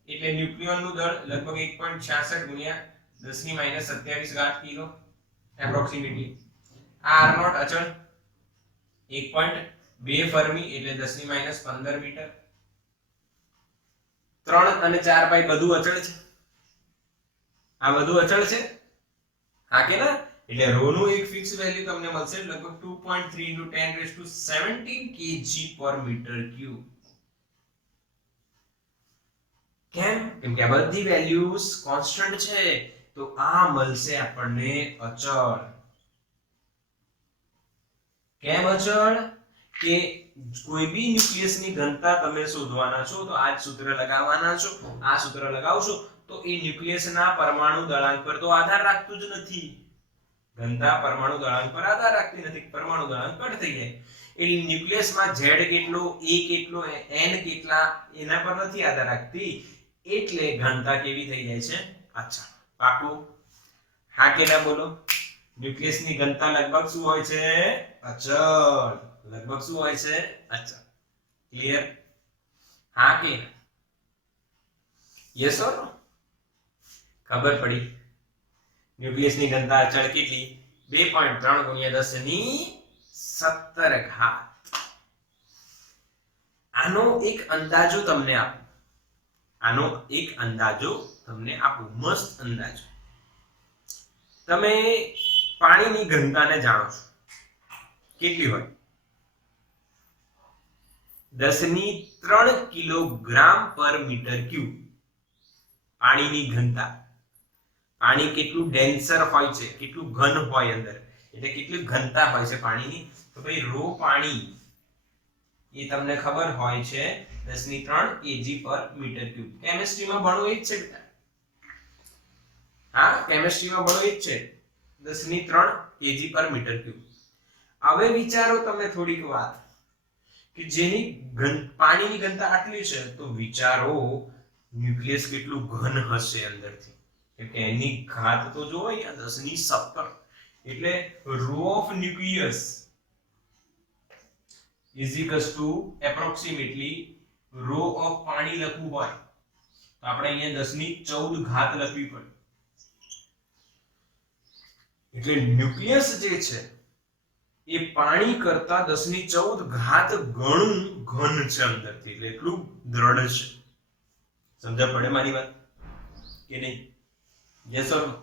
એટલે ન્યુક્લિયોન નું દળ લગભગ 1.66 ગુણ્યા 10⁻27 ઘાત કિલો એપ્રોક્સિમેટલી. આ r નોટ અચળ 1.2 ફર્મી એટલે 10⁻15 મીટર. 3 અને 4 પાઈ બધું અચળ છે. આ બધું અચળ છે, હા કે ના? એટલે રો નું એક ફિક્સ વેલ્યુ તમને મળશે લગભગ 2.3 * 10⁻17 kg/m³. કેમ? કેમ કે આ બધી વેલ્યુઝ કોન્સ્ટન્ટ છે, તો આ મળશે આપણને અચળ. કેમ અચળ? કે કોઈ બી ન્યુક્લિયસની ઘનતા તમે શોધવાના છો તો આ જ સૂત્ર લગાવવાના છો. આ સૂત્ર લગાવશો તો એ ન્યુક્લિયસના પરમાણુ દળાંક પર તો આધાર રાખતું જ નથી. ઘનતા પરમાણુ દળાંક પર આધાર રાખતી નથી. પરમાણુ દળાંક કટ થઈ જાય. એ ન્યુક્લિયસમાં z કેટલો, a કેટલો, n કેટલા એના પર નથી આધાર રાખતી. એટલે ઘનતા કેવી થઈ જાય છે? અચળ. પાકું? હા કે ના બોલો? ન્યુક્લિયસની ઘનતા લગભગ શું હોય છે? અચળ. લગભગ શું હોય છે? અચળ. ક્લિયર? હા કે? યસ ઓર નો? ખબર પડી? ન્યુક્લિયસની ઘનતા અચળ કેટલી? 2.3 ગુણ્યા 10⁻17 ઘાત. આનો એક અંદાજો તમને આપું. મસ્ત અંદાજો. તમે પાણીની ઘનતાને જાણો છો કેટલી હોય? 10⁻3 કિલોગ્રામ/મીટર ક્યુબ. પાણીની ઘનતા. પાણી કેટલું ડેન્સર હોય છે, કેટલું ઘન હોય અંદર, એટલે કેટલી ઘનતા હોય છે પાણીની. તો ભાઈ રો પાણી એ તમને ખબર હોય છે 10⁻3 kg/મીટર ક્યુબ. કેમિસ્ટ્રીમાં ભણો એ જ છે બેટા. હા, કેમિસ્ટ્રીમાં ભણો એ જ છે 10⁻3 kg/મીટર ક્યુબ. હવે વિચારો તમે થોડીક વાત કે જેની પાણીની ઘનતા આટલી છે, તો વિચારો ન્યુક્લિયસ કેટલું ઘન હશે અંદરથી. કે એની ઘાત તો જો અહીંયા 10⁻17. એટલે rho of nucleus is equals to approximately rho of પાણી લખવું હોય તો આપણે અહીંયા 10⁻14 ઘાત લખવી પડે. એટલે ન્યુક્લિયસ જે છે એ પાણી કરતા 10⁻14 ઘાત ગણું ઘન છે અંદરથી. એટલે એટલું દ્રઢ છે. સમજ પડે મારી વાત કે નહીં? યસ ઓર નો?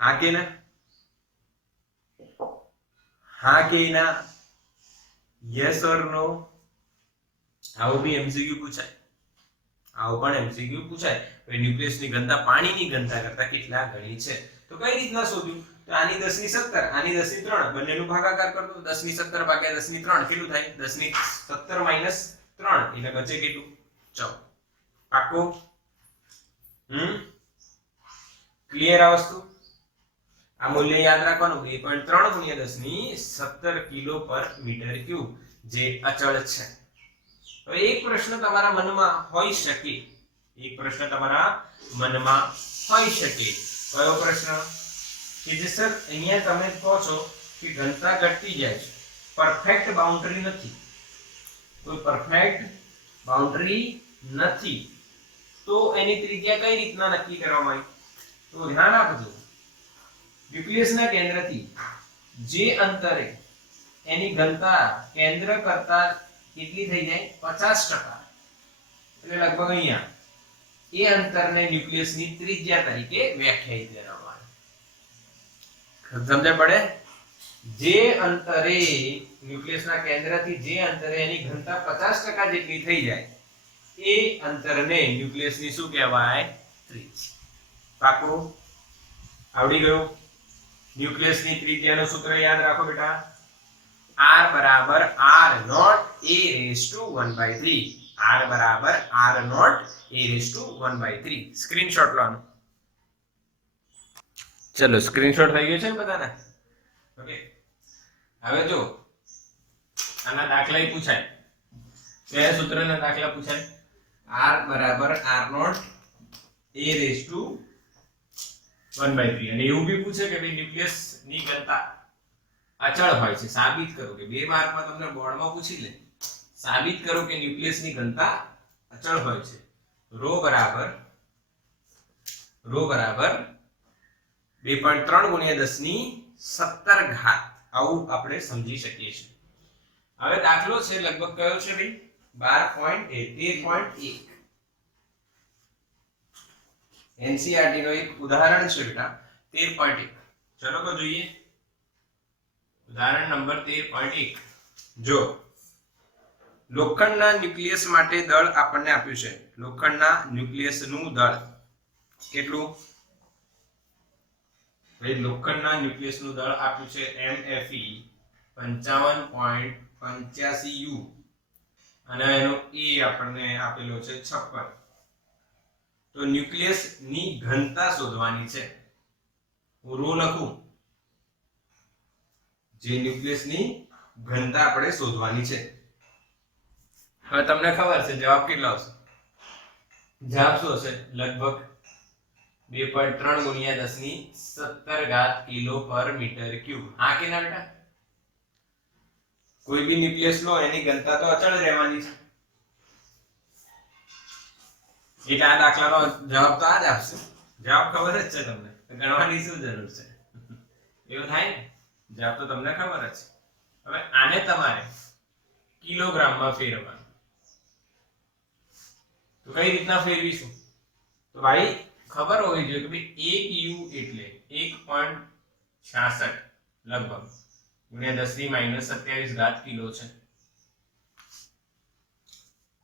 હા કે ના? હા કે ના? યસ ઓર નો? આવું બી એમસીક્યુ પૂછાય. ન્યુક્લિયસની ઘનતા પાણીની ઘનતા કરતા કેટલા ગણી છે? તો કઈ રીતના શોધ્યું? તો આની 10⁻17 આની 10⁻3 બંનેનું ભાગાકાર કર દો. 10⁻17 ભાગ્યા 10⁻3 કેટલું થાય? 10⁻17 - 3 એટલે બચે કેટલું? 14. પાક્કું? ક્લિયર આ વસ્તુ? આ મૂલ્ય યાદ રાખવાનું 2.3 ગુણ્યા 10⁻17 કિલો/મીટર ક્યુબ જે અચળ છે. હવે એક પ્રશ્ન તમારા મનમાં હોઈ શકે. કયો પ્રશ્ન? કે જે સર અહીંયા તમે કહો છો કે ઘનતા ઘટતી જાય છે, પરફેક્ટ બાઉન્ડ્રી નથી. કોઈ પરફેક્ટ બાઉન્ડ્રી નથી, તો એની ત્રિજ્યા કઈ રીતના નક્કી કરવામાં આવી? તો ધ્યાન આપજો. ન્યુક્લિયસના કેન્દ્રથી જે અંતરે એની ઘનતા કેન્દ્ર કરતા કેટલી થઈ જાય? 50%. એટલે લગભગ અહીંયા એ અંતરને ન્યુક્લિયસની ત્રિજ્યા તરીકે વ્યાખ્યાયિત કરવામાં આવે. સમજ પડે? જે અંતરે ન્યુક્લિયસના કેન્દ્રથી જે અંતરે એની ઘનતા 50% જેટલી થઈ જાય એ અંતરને ન્યુક્લિયસની શું કહેવાય? ત્રિજ્યા. પાકું? આવડી ગયું. ન્યુક્લિયસની ત્રિજ્યાનું સૂત્ર યાદ રાખો બેટા, r બરાબર r not a raise to 1/3. r બરાબર r not a raise to 1/3. Screenshot લો. ચલો સ્ક્રીનશોટ થઈ ગયો છે ને બધાને? ઓકે, હવે જો આના દાખલા પૂછાય, કયા સૂત્રના દાખલા પૂછાય? r બરાબર r not a raise to 1/3. અને એવું બી પૂછે કે ભાઈ ન્યુક્લિયસ ની ઘનતા અચળ હોય છે, સાબિત કરો. કે 2 માર્કમાં તમને બોર્ડમાં પૂછી લે, સાબિત કરો કે ન્યુક્લિયસ ની ઘનતા અચળ હોય છે. રો બરાબર 2.3 ગુણ્યા 10 ની 17 ઘાત. આવું આપણે સમજી શકીએ છીએ. હવે દાખલો છે લગભગ કયો છે ભાઈ? 13.1. એનસીઈઆરટી નો એક ઉદાહરણ છે બેટા 13.1. ચલો તો જોઈએ ઉદાહરણ નંબર 13.1. જો લોખંડના ન્યુક્લિયસ માટે દળ આપણને આપ્યું છે. લોખંડના ન્યુક્લિયસનું દળ કેટલું? ભાઈ લોખંડના ન્યુક્લિયસનું દળ આપ્યું છે MFE 55.85 U અને એનો E આપણને આપેલો છે 56. તો ન્યુક્લિયસ ની ઘનતા શોધવાની છે. હું રો લખું, જે ન્યુક્લિયસ ની ઘનતા આપણે શોધવાની છે. હવે તમને ખબર છે જવાબ કેટલો આવશે? જવાબ શું હશે? લગભગ 2.3 ગુણ્યા 10 ની 17 ઘાત કિલો પર મીટર ક્યુબ. હા કે ના બેટા? કોઈ બી ન્યુક્લિયસ લો એની ઘનતા તો અચળ રહેવાની છે. એટલે આ દાખલાનો જવાબ તો આ જ આપશે. જવાબ ખબર જ છે તમને, ગણવાની શું જરૂર છે? એવું થાય ને? જવાબ તો તમને ખબર જ છે. હવે આને તમારે કિલોગ્રામમાં ફેરવવાનું. તો કઈ રીતના ફેરવીશું? તો ભાઈ ખબર હોવી જોઈએ કે ભાઈ 1 U એટલે 1.66 લગભગ ગુણ્યા 10 ની -27 ઘાત કિલો છે.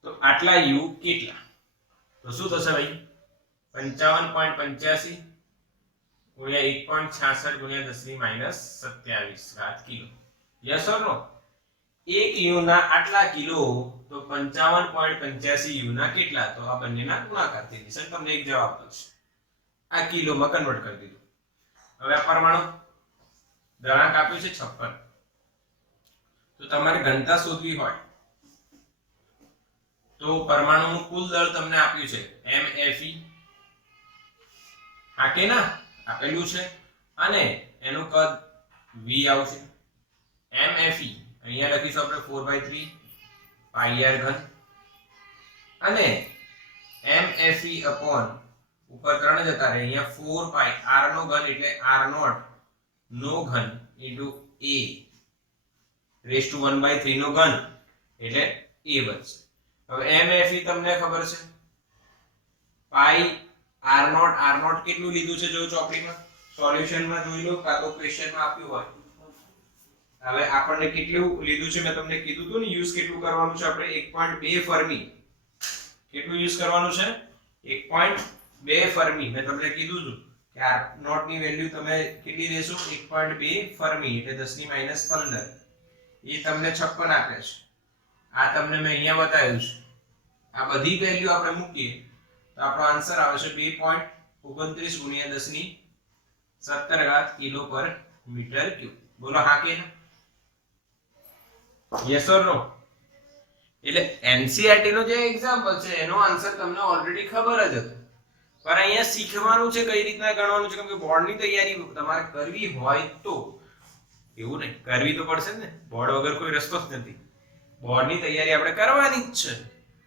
તો આટલા U કેટલા? તો શું થશે ભાઈ? 55.85 ગુણ્યા 1.66 ગુણ્યા 10 ની -27 ઘાત kilo. Yes or no? 1 U ના આટલા કિલો તો 55.85 U ના કેટલા? તો આ બંનેના ગુણાકાર થઈ જશે. તમને એક જવાબ મળશે. આ કિલોમાં કન્વર્ટ કરી દીધું. હવે આ પરમાણુ દળાંક આપ્યું છે 56. તો તમારે ઘનતા શોધવી હોય તો પરમાણુનું કુલ દળ તમને આપ્યું છે MFE. હા કે ના? આપેલું છે અને એનું કદ V આવશે. MFE અહીંયા લખીશું આપણે 4/3 πr ઘન અને MFE upon ઉપર 3 જતા રહે, અહીંયા 4 પાઈ r નો ઘન એટલે r નોટ નો ઘન into a રેઝ ટુ 1/3 નો ઘન એટલે a બનશે. હવે MFE તમને ખબર છે પાઈ r નોટ કેટલું લીધું છે? જો ચોપડીમાં સોલ્યુશનમાં જોઈ લો કાં તો ક્વેશ્ચનમાં આપ્યું હોય. હવે આપણને કેટલું લીધું છે મેં તમને કીધું હતું ને, યુઝ કેટલું કરવાનું છે આપણે? 1.2 ફર્મી. કેટલું યુઝ કરવાનું છે? 1.2 ફર્મી. મેં તમને કીધું હતું કે r નોટ ની વેલ્યુ તમે કેટલી લેશો? 1.2 ફર્મી એટલે 10 ની -15. એ તમને 56 આપે છે. આ તમને મેં અહીંયા બતાવ્યું છે. આ બધી વેલ્યુ આપણે મૂકીએ તો આપણો આન્સર આવે છે 2.29 ગુણ્યા 10 ની 17 ઘાત કિલો પર મીટર ક્યુબ. બોલો હા કે ના? યસ ઓર નો? એટલે એનસીઈઆરટી નો જે એક્ઝામ્પલ છે એનો આન્સર તમને ઓલરેડી ખબર જ હતો, પણ અહીંયા શીખવાનું છે કઈ રીતના ગણવાનું છે. કેમ કે બોર્ડની તૈયારી તમારે કરવી હોય તો એવું નહીં, કરવી તો પડશે ને. બોર્ડ વગર કોઈ રસ્તો જ નથી. બોર્ડની તૈયારી આપણે કરવાની જ છે.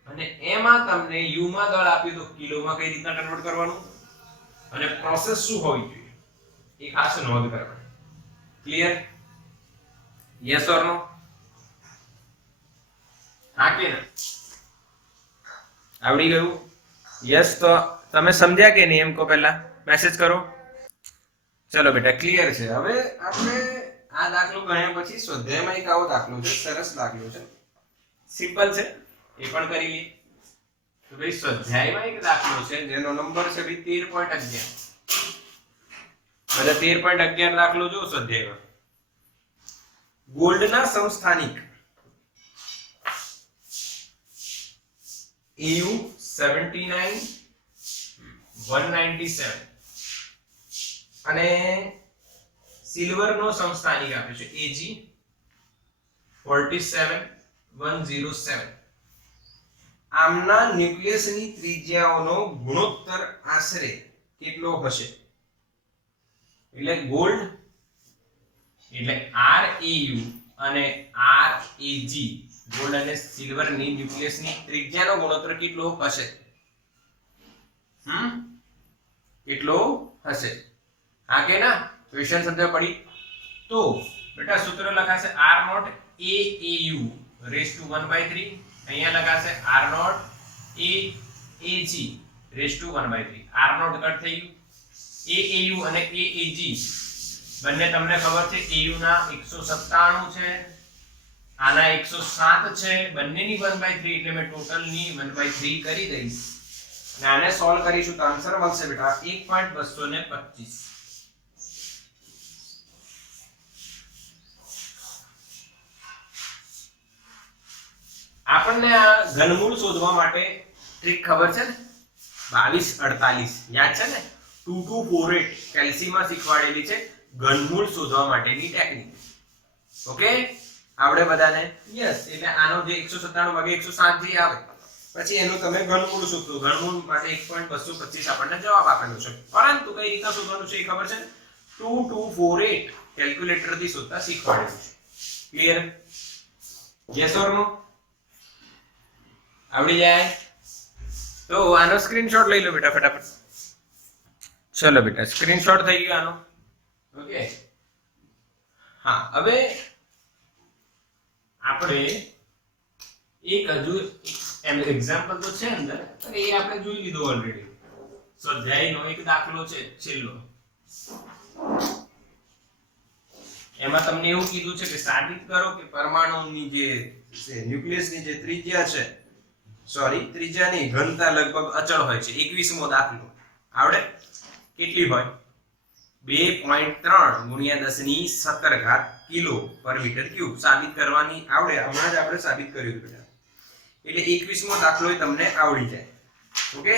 અને એમાં તમને યુ માં દળ આપ્યું તો કિલોમાં કઈ રીતના કન્વર્ટ કરવાનું અને પ્રોસેસ શું હોવી જોઈએ એ ખાસ નોંધ કરવાની. ક્લિયર? યસ ઓર નો? હા કે ના? આવડી ગયું? યસ તો તમે સમજ્યા કે નહીં એમ કહો, પહેલા મેસેજ કરો. ચલો બેટા ક્લિયર છે. હવે આપણે આ દાખલો ગણ્યા પછી સ્વાધ્યાયમાં એક આવો દાખલો છે, સરસ દાખલો છે, સિમ્પલ છે, એ પણ કરી લઈએ. તો ભાઈ સ્વાધ્યાયમાં એક દાખલો છે જેનો નંબર છે 13.11. એટલે 13.11 દાખલો જો સ્વાધ્યાયમાં. ગોલ્ડના સમસ્થાનિક AU 79 197 અને સિલ્વર નો સમસ્થાનિક આપ્યો છે AG 47 107. આમના ન્યુક્લિયસની ત્રિજ્યાઓનો ગુણોત્તર આશરે કેટલો હશે? એટલે ગોલ્ડ એટલે RAU અને RAG ગોલ્ડ અને સિલ્વર ની ન્યુક્લિયસની ત્રિજ્યાનો ગુણોત્તર કેટલો હશે? કેટલો હશે? હા કે ના? ક્વેશ્ચન સમજ પડી? તો બેટા સૂત્ર લખાશે R0 AAU raised to 1/3. અહીંયા લખાશે R0 AAG raised to 1/3. R0 cut થઈ ગયું. AAU અને AAG બંને તમને ખબર છે AU ના 197 છે, આના 107 છે, બંનેની 1/3 એટલે મેં ટોટલ ની 1/3 કરી દઈશ અને આને સોલ્વ કરીશું તો આન્સર મળશે બેટા 1.225. આપણને આ ઘનમૂળ શોધવા માટે ટ્રીક ખબર છે ને? 2248 યાદ છે ને? 2248 કેલ્સીમાં શીખવાડેલી છે ઘનમૂળ શોધવા માટેની ટેકનિક. ઓકે આવડે બધાને? યસ. એટલે આનો જે 197 ભાગે 107 જે આવે પછી એનું તમે ઘનમૂળ શોધો. ઘનમૂળ માટે 1.225 આપણને જવાબ આપેલો છે, પરંતુ કઈ રીતે શોધવાનું છે એ ખબર છે? 2248 કેલ્ક્યુલેટર થી શોધતા શીખવાડેલું છે. ક્લિયર? યસ ઓર નો? આવડી જાય તો આનો સ્ક્રીનશોટ લઈ લો બેટા ફટાફટ. ચલો બેટા સ્ક્રીનશોટ થઈ ગયો આનો. ઓકે હા, હવે આપણે એક હજુ એક્ઝામ્પલ તો છે અંદર, પણ એ આપણે જોઈ લીધો ઓલરેડી. સ્વાધ્યાયનો એક દાખલો છે છેલ્લો. એમાં તમને એવું કીધું છે કે સાબિત કરો કે પરમાણુની જે ન્યુક્લિયસની જે ત્રિજ્યા છે, સોરી ત્રિજ્યાની ઘનતા લગભગ અચળ હોય છે. 21મો દાખલો આવડે? કેટલી હોય? 2.3 ગુણ્યા 10⁻17 કિલો પર મીટર ક્યુબ સાબિત કરવાની આવડે. હમણાં જ આપણે સાબિત કર્યું બેટા. એટલે 21મો દાખલો તમને આવડી જાય. ઓકે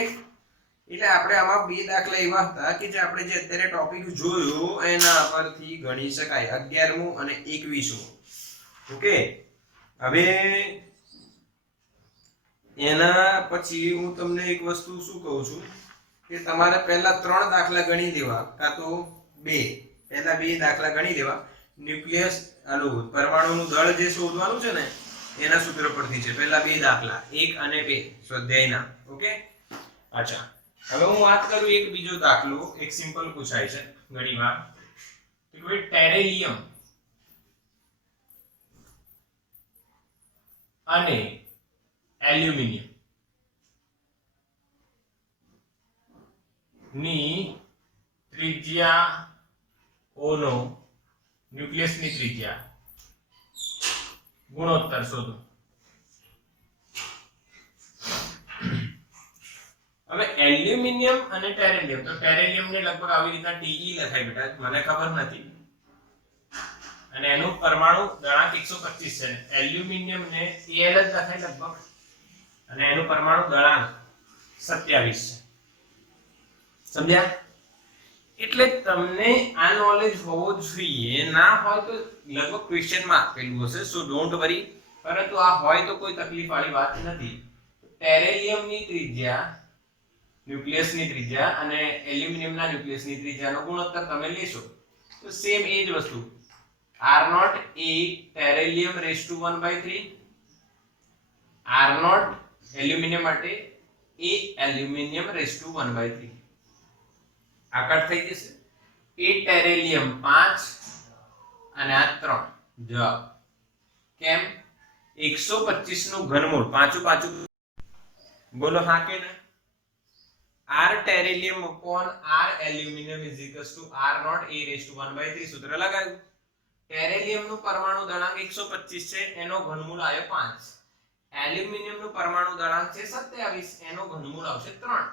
એટલે આપણે આમાં બે દાખલા એવા હતા કે જે આપણે જે અત્યારે ટોપિક જોયો એના પરથી ગણી શકાય. 11મો અને 21મો. ઓકે હવે એના પછી હું તમને એક વસ્તુ શું કહું છું કે તમારે પહેલા 3 દાખલા ગણી દેવા, કાં તો 2. પહેલા 2 દાખલા ગણી દેવા. ન્યુક્લિયસ પરમાણુનું દળ જે શોધવાનું છે ને એના સૂત્ર પરથી છે. પહેલા 2 દાખલા 1 અને 2 સ્વાધ્યાયના. ઓકે અચ્છા હવે હું વાત કરું એક બીજો દાખલો. એક સિમ્પલ પૂછાય છે ઘણીવાર કે ભાઈ ટેરેલિયમ અને એલ્યુમિનિયમ ની ત્રિજ્યાઓનો ન્યુક્લિયસની ત્રિજ્યા ગુણોત્તર શોધો. હવે એલ્યુમિનિયમ અને ટેરેલિયમ, તો ટેરેલિયમ ને લગભગ આવી રીતના TE લખાય બેટા, મને ખબર નથી, અને એનું પરમાણુ દળાંક 125 છે. એલ્યુમિનિયમ ને AL જ લખાય લગભગ, અને એનું પરમાણુ દળાંક 27 છે. સમજ્યા? એટલે તમને આ નોલેજ હોવો જોઈએ. ના હોય તો લગભગ ક્વેશ્ચન માં આપેલું હશે, સો ડોન્ટ વરી. પરંતુ આ હોય તો કોઈ તકલીફ વાળી વાત નથી. ટેરેલિયમ ની ત્રિજ્યા, ન્યુક્લિયસની ત્રિજ્યા અને એલ્યુમિનિયમના ન્યુક્લિયસની ત્રિજ્યાનો ગુણોત્તર તમે લેશો તો સેમ એ જ વસ્તુ. R0 A ટેરેલિયમ rays to 1/3, R0 aluminium માટે એ એલ્યુમિનિયમ રેઝ ટુ 1/3. આ કટ થઈ જશે. એ ટેરેલિયમ 5 અને આ 3. જવાબ કેમ? 125 નું ઘનમૂળ પાછું પાછું બોલો હા કે ના? R ટેરેલિયમ upon R aluminium is equals to R0 a raised to 1/3 સૂત્ર લગાવ્યું. ટેરેલિયમ નું પરમાણુ દળાંક 125 છે, એનો ઘનમૂળ આવ્યો 5. એલ્યુમિનિયમ નું પરમાણુ દળાંક છે 27, એનો ઘનમૂળ આવશે 3.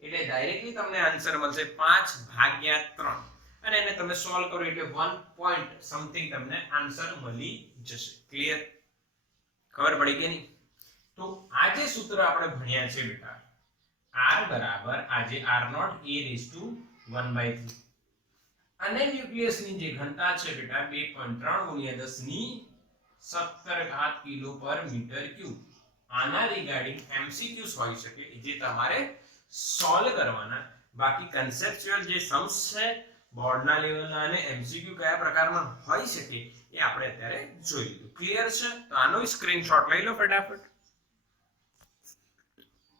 એટલે ડાયરેક્ટલી તમને આન્સર મળશે 5/3. અને એને તમે સોલ્વ કરો એટલે 1 પોઈન્ટ સમથિંગ તમને આન્સર મળી જશે. ક્લિયર? ખબર પડી કે નહીં? તો આ જે સૂત્ર આપણે ભણ્યા છે બેટા, r બરાબર આજે r0 a raised to 1/3 અને ન્યુક્લિયસની જે ઘનતા છે બેટા 2.3 ગુણ્યા 10 ની 17 ઘાત કિલો પર મીટર ક્યુબ. આના રિગાર્ડિંગ MCQs હોઈ શકે જે તમારે સોલ્વ કરવાના. બાકી કન્સેપ્ચ્યુઅલ જે सम्स છે બોર્ડના લેવલના અને MCQ કયા પ્રકારમાં હોઈ શકે એ આપણે અત્યારે જોઈ લીધું. ક્લિયર છે? તો આનો સ્ક્રીનશોટ લઈ લો ફટાફટ.